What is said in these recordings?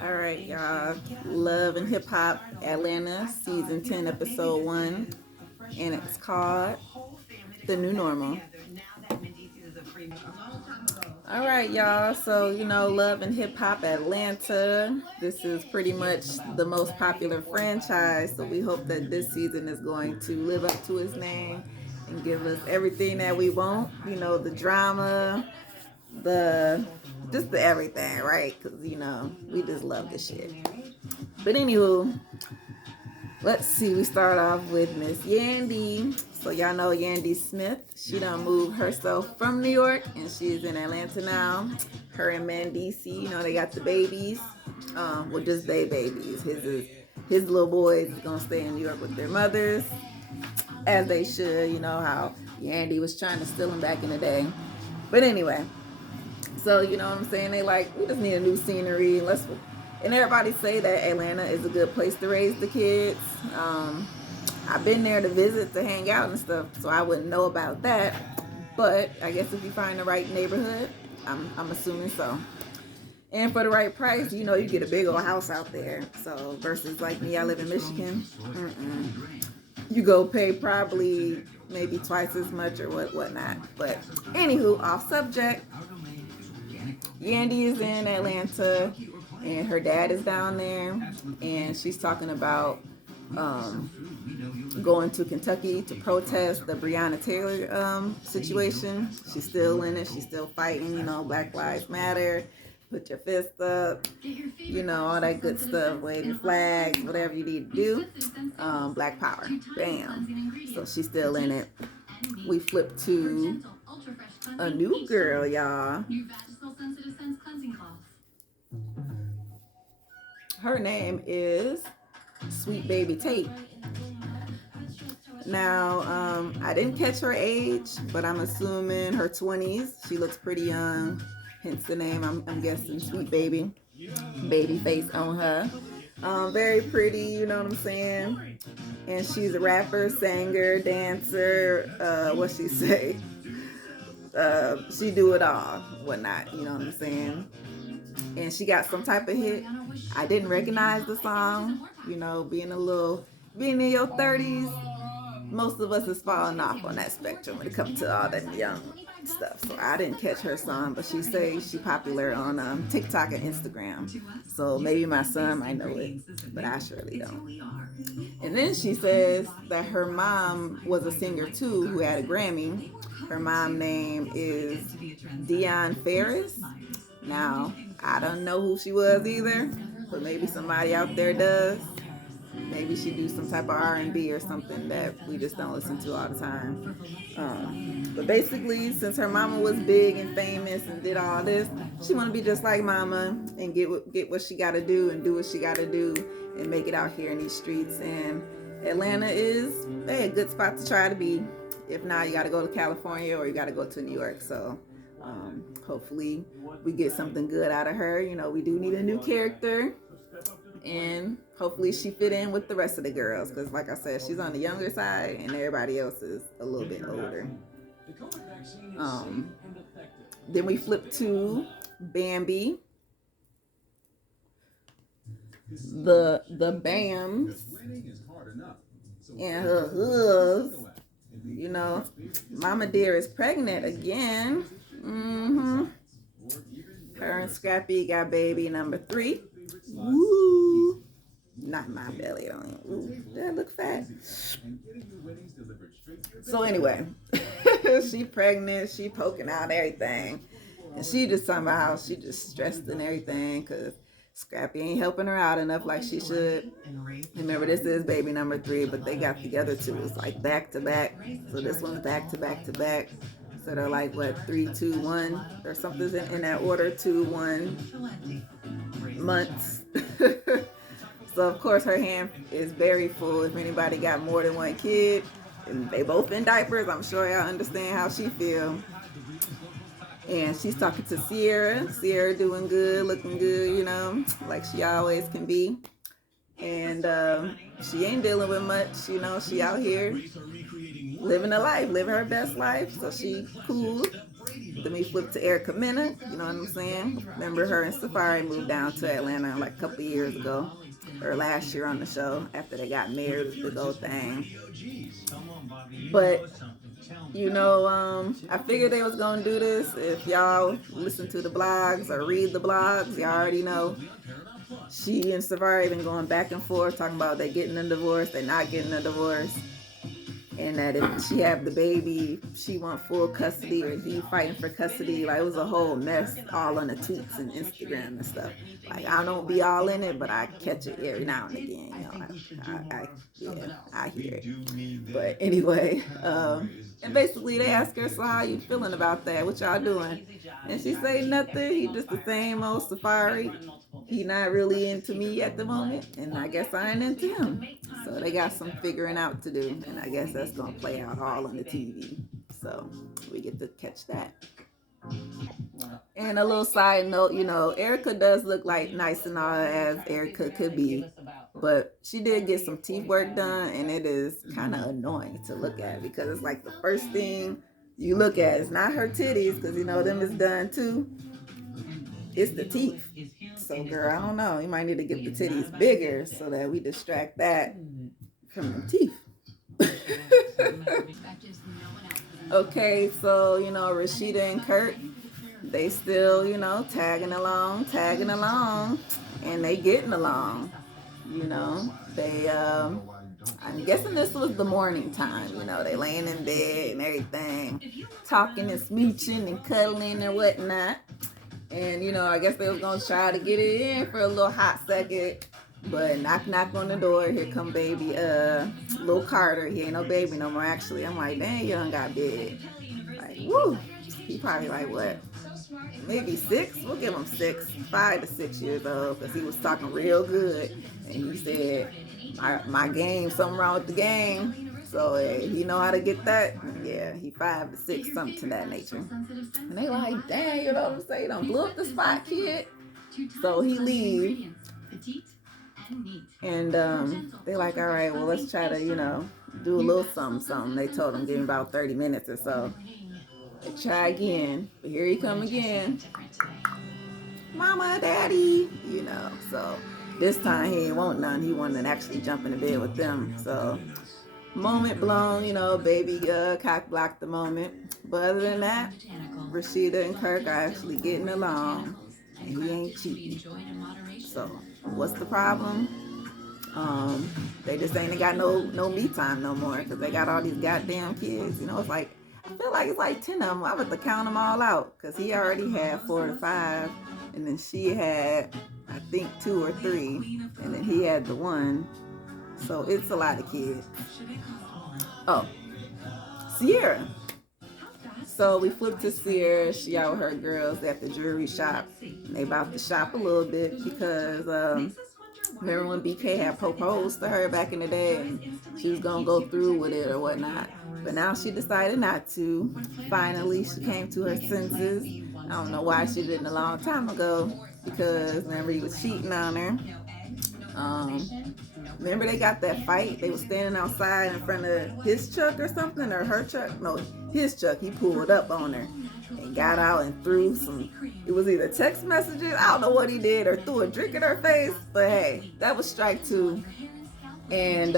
All right, y'all. Love and Hip Hop Atlanta, season 10, episode 1. And it's called The New Normal. All right, y'all. So, Love and Hip Hop Atlanta. This is pretty much the most popular franchise. So, we hope that this season is going to live up to its name and give us everything that we want. The drama, the just the everything, right? Because we just love this shit. But anywho, let's see. We start off with Miss Yandy. So y'all know Yandy Smith. She done moved herself from New York and she's in Atlanta now. Her and DC, they got the babies. Well, just they babies. His little boys is gonna stay in New York with their mothers, as they should. You know how Yandy was trying to steal them back in the day. But anyway, so you know what I'm saying? They like, we just need a new scenery. And everybody say that Atlanta is a good place to raise the kids. I've been there to visit, to hang out and stuff, so I wouldn't know about that. But I guess if you find the right neighborhood, I'm assuming so. And for the right price, you get a big old house out there. So versus like me, I live in Michigan. You go pay probably maybe twice as much or whatnot. But anywho, off subject. Yandy is in Atlanta and her dad is down there, and she's talking about going to Kentucky to protest the Breonna Taylor situation. She's still in it. She's still fighting, Black Lives Matter. Put your fist up, all that good stuff. Wave your flags, whatever you need to do. Black power. Bam. So she's still in it. We flip to a new girl, y'all. Her name is Sweet Baby Tate. Now, I didn't catch her age, but I'm assuming her 20s. She looks pretty young, hence the name. I'm guessing Sweet Baby. Baby face on her. Very pretty, you know what I'm saying? And she's a rapper, singer, dancer, what she say? She do it all, whatnot, you know what I'm saying? And she got some type of hit. I didn't recognize the song, being in your 30s, most of us is falling off on that spectrum when it comes to all that young stuff. So I didn't catch her song, but she says she popular on TikTok and Instagram. So maybe my son might know it, but I surely don't. And then she says that her mom was a singer too who had a Grammy. Her mom name is Dion Ferris. Now, I don't know who she was either, but maybe somebody out there does. Maybe she do some type of R&B or something that we just don't listen to all the time. But basically, since her mama was big and famous and did all this, she want to be just like mama and get what she got to do and do what she got to do and make it out here in these streets. And Atlanta is a good spot to try to be. If not, you got to go to California or you got to go to New York. So hopefully we get something good out of her. We do need a new character. And hopefully she fit in with the rest of the girls, because like I said, she's on the younger side and everybody else is a little bit older. Then we flip to Bambi, the Bams, and her hooves. Mama Dear is pregnant again. Her and Scrappy got baby number 3. Woo! Not my belly. Ooh, that look fat. So anyway, she pregnant. She poking out everything, and she just talking about how she just stressed and everything because Scrappy ain't helping her out enough like she should. Remember, this is baby number 3, but they got together too. It's like back to back. So this one's back to back to back. So they're like, what, 3, 2, 1 or something's in that order, 2, 1 months. So of course her hand is very full. If anybody got more than one kid and they both in diapers, I'm sure y'all understand how she feel. And she's talking to Sierra doing good, looking good, like she always can be. And she ain't dealing with much, she out here living a life, living her best life. So she cool. Then we flipped to Erica Mena, you know what I'm saying? Remember her and Safari moved down to Atlanta like a couple years ago, or last year on the show after they got married, the big old thing. But I figured they was gonna do this. If y'all listen to the blogs or read the blogs, y'all already know she and Safari been going back and forth talking about they getting a divorce, they not getting a divorce, and that if she have the baby, she want full custody or he fighting for custody. Like, it was a whole mess all on the tweets and Instagram and stuff. Like, I don't be all in it, but I catch it every now and again. I hear it. But anyway, and basically they ask her, so how you feeling about that? What y'all doing? And she say nothing. He just the same old Safari. He not really into me at the moment, and I guess I ain't into him. So they got some figuring out to do, and I guess that's gonna play out all on the TV. So we get to catch that. And a little side note, Erica does look like nice and all as Erica could be, but she did get some teeth work done, and it is kind of annoying to look at because it's like the first thing you look at is not her titties, because them is done too. It's the teeth. So, girl, I don't know. You might need to get the titties bigger so that we distract that from the teeth. Okay, so, Rashida and Kurt, they still, tagging along, and they getting along. They, I'm guessing this was the morning time, they laying in bed and everything, talking and smooching and cuddling and whatnot. And, I guess they was going to try to get it in for a little hot second. But knock on the door. Here come baby, little Carter. He ain't no baby no more, actually. I'm like, dang, you done got big. Like, woo. He probably like, what? Maybe 6? We'll give him 6. 5 to 6 years old. Because he was talking real good. And he said, my game, something wrong with the game. So he know how to get that. Yeah, he 5 to 6, something to that nature. And they like, dang, you know what I'm saying? Don't blow up the spot, kid. So he leave. And they like, all right, well, let's try to, do a little something. They told him, give him about 30 minutes or so. They try again. But here he come again. Mama, daddy, So this time he ain't want none. He wanted to actually jump in the bed with them. So moment blown, baby cock blocked the moment. But other than that, Rashida and Kirk are actually getting along, and he ain't cheating. So what's the problem? They just ain't got no me time no more because they got all these goddamn kids. It's like, I feel like it's like 10 of them. I have to count them all out because he already had 4 to 5, and then she had, I think, 2 or 3, and then he had the 1. So it's a lot of kids. Oh, Sierra. So we flipped to Sierra. She out with her girls at the jewelry shop. And they about to shop a little bit because remember when BK had proposed to her back in the day and she was going to go through with it or whatnot. But now she decided not to. Finally, she came to her senses. I don't know why she didn't a long time ago because remember he was cheating on her. Remember they got that fight? They was standing outside in front of his truck or something, or her truck? No, his truck. He pulled up on her and got out and threw some, it was either text messages, I don't know what he did, or threw a drink in her face. But hey, that was strike 2. And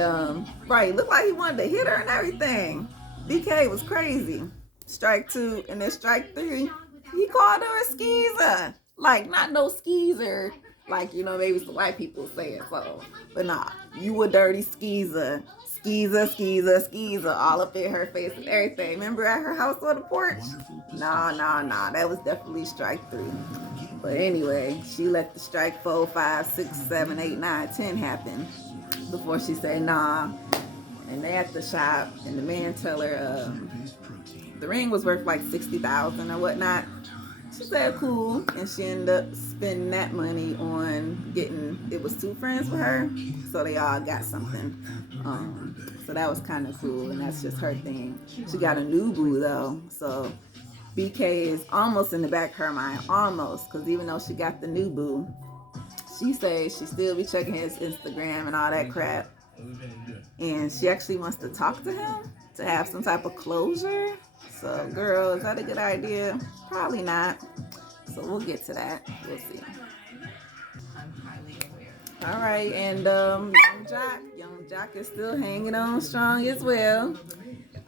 right, looked like he wanted to hit her and everything. BK was crazy. Strike 2, and then strike 3, he called her a skeezer. Like, not no skeezer. Like, maybe some white people say it, so. But nah, you a dirty skeezer. Skeezer, all up in her face and everything. Remember at her house on the porch? Nah, that was definitely strike 3. But anyway, she let the strike 4, 5, 6, 7, 8, 9, 10 happen before she said nah. And they at the shop, and the man tell her the ring was worth like $60,000 or whatnot. She said cool, and she ended up spending that money on it was 2 friends for her, so they all got something. So that was kind of cool, and that's just her thing. She got a new boo though, so BK is almost in the back of her mind, almost, because even though she got the new boo, she says she still be checking his Instagram and all that crap, and she actually wants to talk to him to have some type of closure. So, girl, is that a good idea? Probably not. So we'll get to that. We'll see. All right, and Young Jock is still hanging on strong as well.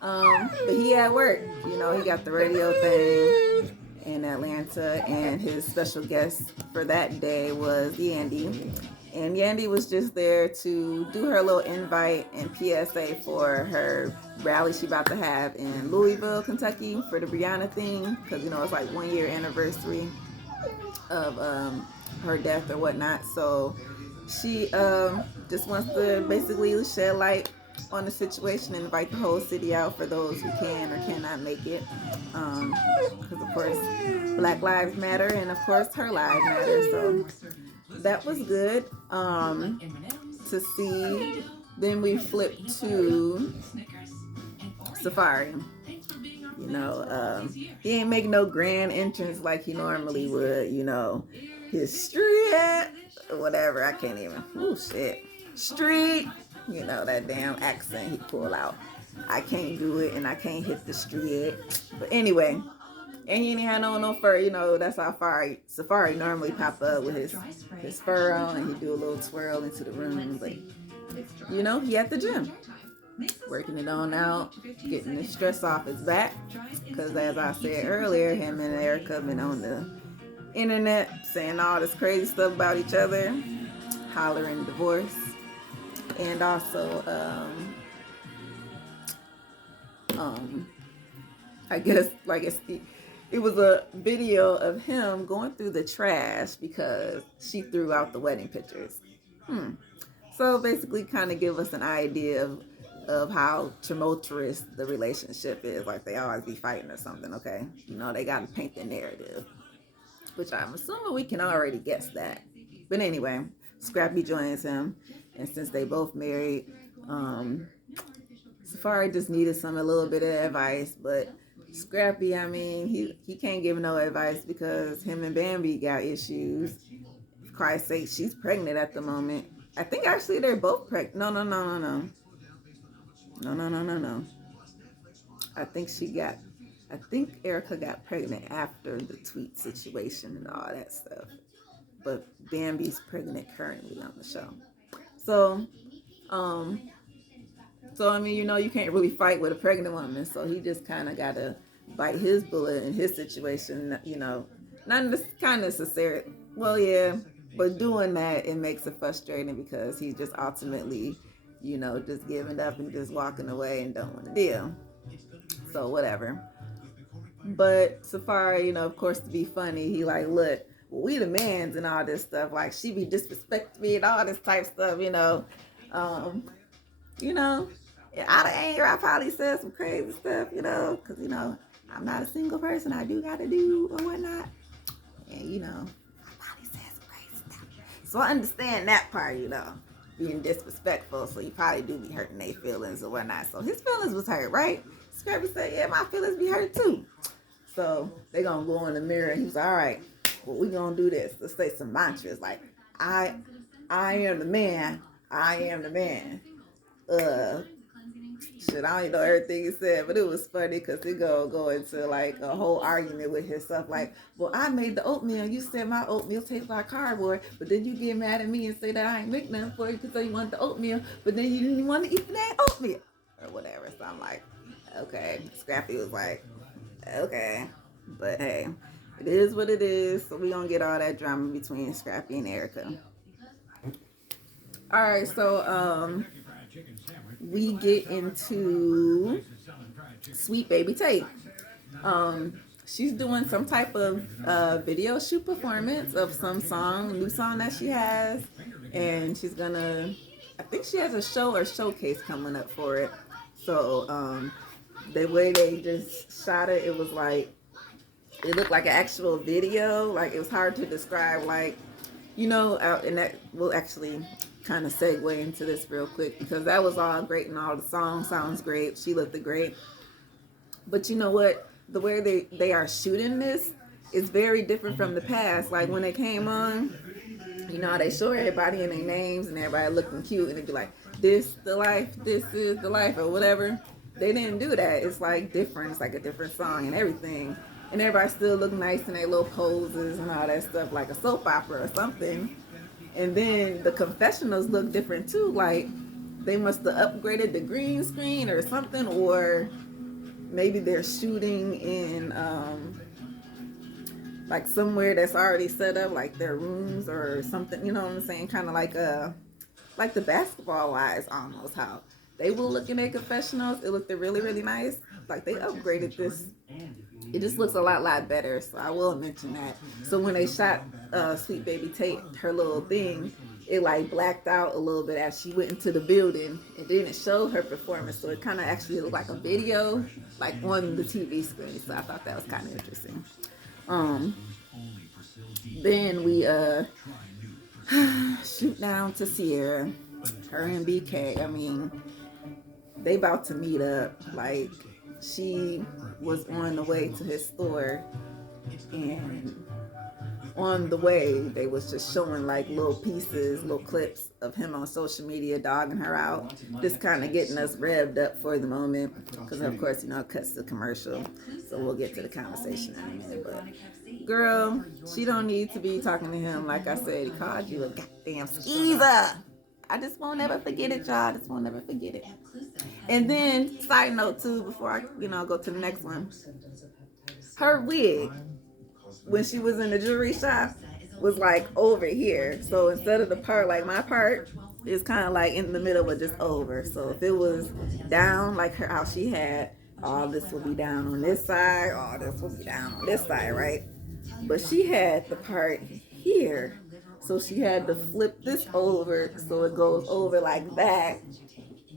But he at work. You know, he got the radio thing in Atlanta, and his special guest for that day was Yandy. And Yandy was just there to do her little invite and PSA for her rally she about to have in Louisville, Kentucky for the Brianna thing, because you know it's like 1 year anniversary of her death or whatnot. So she just wants to basically shed light on the situation and invite the whole city out for those who can or cannot make it. Because of course, Black Lives Matter, and of course, her lives matter. So that was good to see. Then we flipped to Safari. You know, he ain't make no grand entrance like he normally would. You know, his street or whatever. I can't even. Oh shit, street. You know, that damn accent he pull out. I can't do it, and I can't hit the street. But anyway, and he ain't had no fur. You know, that's how Safari normally pop up with his fur on, and he do a little twirl into the room. But you know, he at the gym, working it on out, getting the stress off his back. Because as I said earlier, him and Erica been on the internet saying all this crazy stuff about each other, hollering divorce. And also, I guess like it was a video of him going through the trash because she threw out the wedding pictures. So basically, kind of give us an idea of how tumultuous the relationship is. Like they always be fighting or something. Okay, you know they got to paint the narrative, which I'm assuming we can already guess that. But anyway, Scrappy joins him. And since they both married, Safari just needed a little bit of advice. But Scrappy, I mean, he can't give no advice because him and Bambi got issues. For Christ's sake, she's pregnant at the moment. I think actually they're both pregnant. No. I think Erica got pregnant after the tweet situation and all that stuff. But Bambi's pregnant currently on the show. So I mean, you know, you can't really fight with a pregnant woman. So he just kind of got to bite his bullet in his situation. You know, not kind of necessary. Well, yeah, but doing that, it makes it frustrating because he's just ultimately, you know, just giving up and just walking away and don't want to deal. So whatever. But Safari, you know, of course, to be funny, he like, look, we the mans and all this stuff. Like she be disrespecting me and all this type stuff, you know. You know, out of anger, I probably said some crazy stuff, you know, because, you know, I'm not a single person. I do got to do or whatnot. And, you know, I probably said some crazy stuff. So I understand that part, you know, being disrespectful. So you probably do be hurting their feelings or whatnot. So his feelings was hurt, right? Scrappy said, yeah, my feelings be hurt too. So they going to go in the mirror and he was like, all right, well, we going to do this. Let's say some mantras like, I am the man. I am the man. Shit, I don't even know everything he said, but it was funny because he go into like a whole argument with himself. Like, well, I made the oatmeal. You said my oatmeal tastes like cardboard, but then you get mad at me and say that I ain't make nothing for you because you want the oatmeal, but then you didn't want to eat that oatmeal or whatever. So I'm like, okay. Scrappy was like, okay, but hey, it is what it is. So we gonna get all that drama between Scrappy and Erica. All right, so we get into Sweet Baby Tate. She's doing some type of video shoot performance of some new song that she has, and she's gonna, I think she has a show or showcase coming up for it. So the way they just shot it, it was like, it looked like an actual video. Like it was hard to describe, like, you know, and that will actually kind of segue into this real quick because that was all great and all the song sounds great. She looked great. But you know what? The way they are shooting this is very different from the past. Like when they came on, you know, they show everybody in their names and everybody looking cute and they'd be like, this the life, this is the life or whatever. they didn't do that. It's like different. It's like a different song and everything. And everybody still look nice in their little poses and all that stuff, like a soap opera or something. And then the confessionals look different too. Like they must have upgraded the green screen or something, or maybe they're shooting in like somewhere that's already set up, like their rooms or something. You know what I'm saying? Kind of like the Basketball Wives almost, how they will look in their confessionals. It looked really, really nice. Like they upgraded this. It just looks a lot better. So I will mention that. So when they shot Sweet Baby Tate, her little thing, it like blacked out a little bit as she went into the building. It didn't show her performance, so it kind of actually looked like a video, like on the TV screen. So I thought that was kind of interesting. Then we shoot down to Sierra, her and BK. I mean, they about to meet up. Like, she was on the way to his store, and on the way they was just showing like little pieces, little clips of him on social media dogging her out, just kind of getting us revved up for the moment, because of course, you know, it cuts to commercial, so we'll get to the conversation in a minute. But girl, she don't need to be talking to him. Like I said, he called you a goddamn skeezer. I just won't ever forget it, y'all. I just won't ever forget it. And then, side note too, before I, go to the next one, her wig, when she was in the jewelry shop, was like over here. So instead of the part like my part, it's kind of like in the middle but just over. So if it was down like her, how she had, all this will be down on this side, all this will be down on this side, right? But she had the part here, so she had to flip this over so it goes over like that.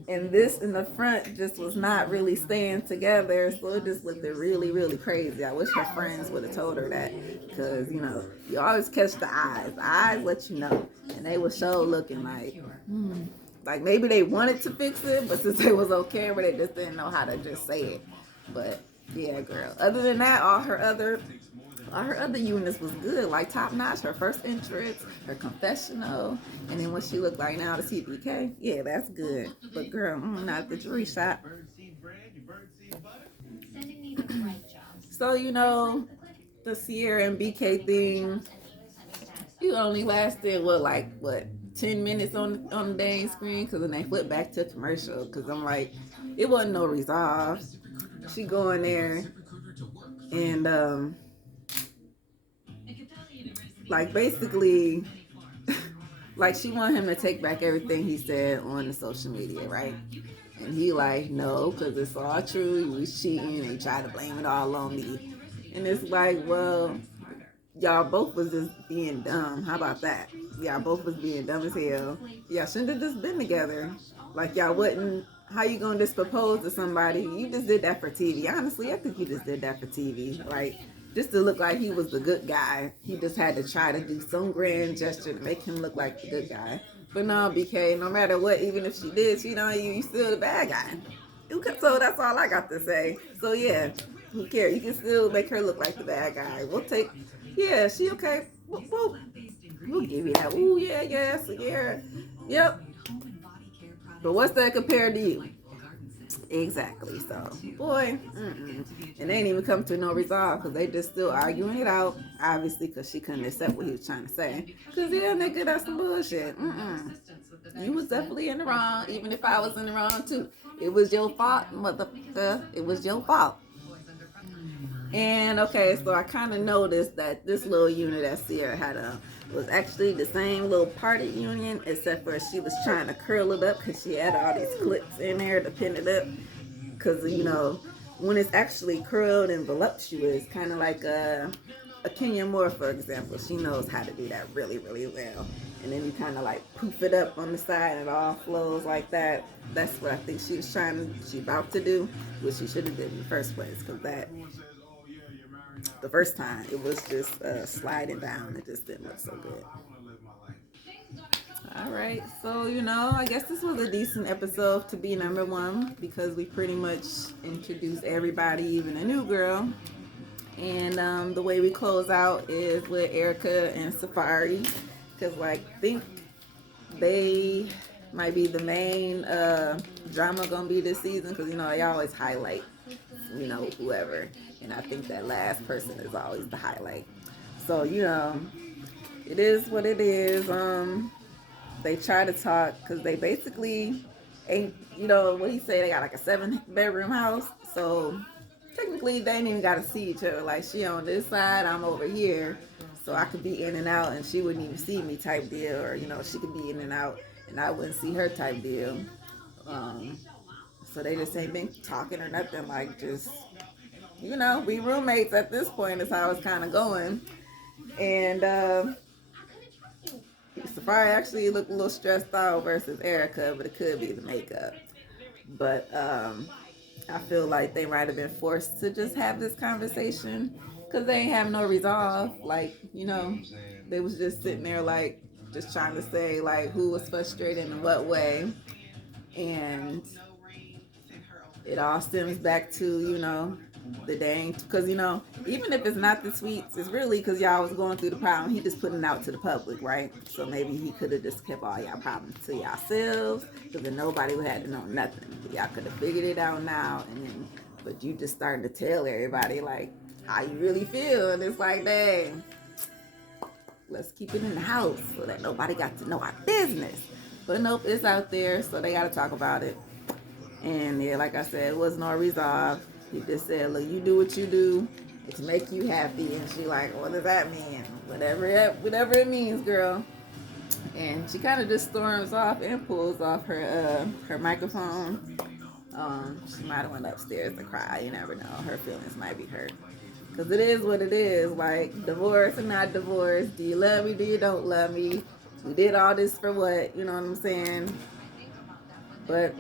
And this in the front just was not really staying together, so it just looked really, really crazy. I wish her friends would have told her that, because, you always catch the eyes. The eyes let you know, and they were so looking like maybe they wanted to fix it, but since they was okay, but they just didn't know how to just say it. But yeah, girl. Other than that, all her other units was good, like top notch. Her first entrance, her confessional, and then what she looked like now to CBK, yeah, that's good. But girl, not the jewelry shop. So the Sierra and BK thing, you only lasted what 10 minutes on the dang screen, because then they flipped back to commercial. Because I'm like, it wasn't no resolve. She go in there and like basically like she want him to take back everything he said on the social media, right? And he like, no, because it's all true. You was cheating and he tried to blame it all on me. And it's like, well, y'all both was just being dumb. How about that? Y'all both was being dumb as hell. Y'all shouldn't have just been together. Like, y'all wouldn't. How you gonna just propose to somebody? You just did that for TV. Honestly, I think you just did that for TV. Like, just to look like he was the good guy. He just had to try to do some grand gesture to make him look like the good guy. But no, BK, no matter what, even if she did cheat on you, you still the bad guy. So that's all I got to say. So yeah, who cares? You can still make her look like the bad guy. We'll take, yeah, she okay. We'll give you that. Ooh, yeah, so yeah. Yep. But what's that compared to you? Exactly. So, boy, and they ain't even come to no resolve, because they just still arguing it out. Obviously, because she couldn't accept what he was trying to say. Because, yeah, nigga, that's some bullshit. You was definitely in the wrong, even if I was in the wrong, too. It was your fault, motherfucker. It was your fault. And, okay, so I kind of noticed that this little unit that Sierra had was actually the same little parted union, except for she was trying to curl it up because she had all these clips in there to pin it up. Because, when it's actually curled and voluptuous, kind of like a Kenya Moore, for example, she knows how to do that really, really well. And then you kind of like poof it up on the side and it all flows like that. That's what I think she about to do, which she should have did in the first place, because the first time it was just sliding down. It just didn't look so good. All right, so I guess this was a decent episode to be number one, because we pretty much introduced everybody, even a new girl. And the way we close out is with Erica and Safari, because I think they might be the main drama gonna be this season, because you know they always highlight, you know, whoever, and I think that last person is always the highlight. So you know, it is what it is. They try to talk because they basically ain't, you know what he say, they got like a 7-bedroom house, so technically they ain't even gotta see each other. Like, she on this side, I'm over here, so I could be in and out and she wouldn't even see me type deal, or you know, she could be in and out and I wouldn't see her type deal. um so they just ain't been talking or nothing, like just, you know, we roommates at this point is how it's kind of going. And Safari actually looked a little stressed out versus Erica, but it could be the makeup. But I feel like they might have been forced to just have this conversation because they ain't have no resolve. Like, you know, they was just sitting there like just trying to say like who was frustrated in what way. And it all stems back to, you know, the dang, because you know, even if it's not the tweets, it's really because y'all was going through the problem. He just putting it out to the public, right? So maybe he could have just kept all y'all problems to yourselves, because then nobody would have to know nothing. Y'all could have figured it out now, and then, but you just starting to tell everybody like how you really feel, and it's like, dang, let's keep it in the house so that nobody got to know our business. But nope, it's out there, so they got to talk about it. And yeah, like I said, it was no resolve. He just said, look, you do what you do to make you happy. And she like, what does that mean? Whatever it means, girl. And she kind of just storms off and pulls off her microphone. She might have went upstairs to cry. You never know. Her feelings might be hurt. Because it is what it is. Like, divorce or not divorce. Do you love me? Do you don't love me? We did all this for what? You know what I'm saying? But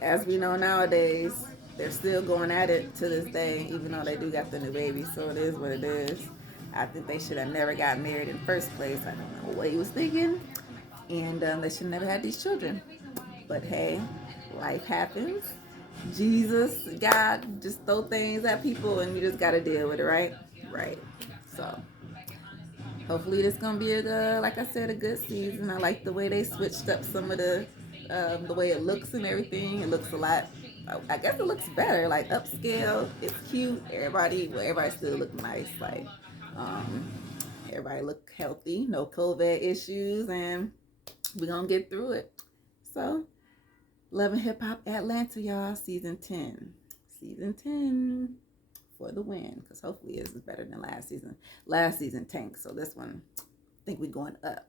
as we know nowadays, they're still going at it to this day, even though they do got the new baby. So it is what it is. I think they should have never got married in the first place. I don't know what he was thinking. And they should never had these children. But hey, life happens. Jesus, God just throw things at people and you just got to deal with it, right? Right. So hopefully this gonna be like I said, a good season. I like the way they switched up some of the way it looks and everything. It looks a lot, I guess it looks better, like upscale. It's cute. Everybody still look nice. Like, um, everybody look healthy. No COVID issues, and we gonna get through it. So, Love and Hip Hop Atlanta, y'all, season 10. Season 10 for the win, because hopefully this is better than last season. Last season tanked, so this one, I think we're going up.